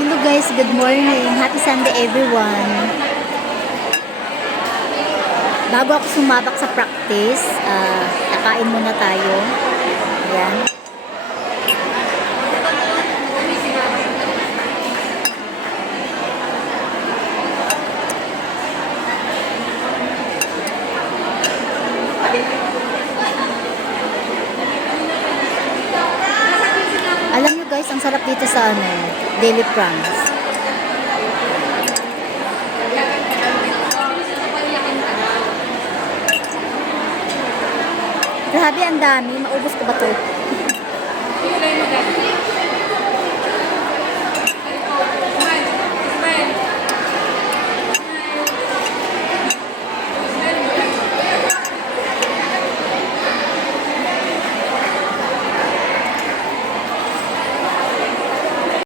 Hello guys, good morning. Happy Sunday everyone. Bago ako sumabak sa practice, kakain muna tayo. Ayan. Alam nyo guys, ang sarap dito sa Daily Prawns. Grabe, ang dami. Maubos ko ba to?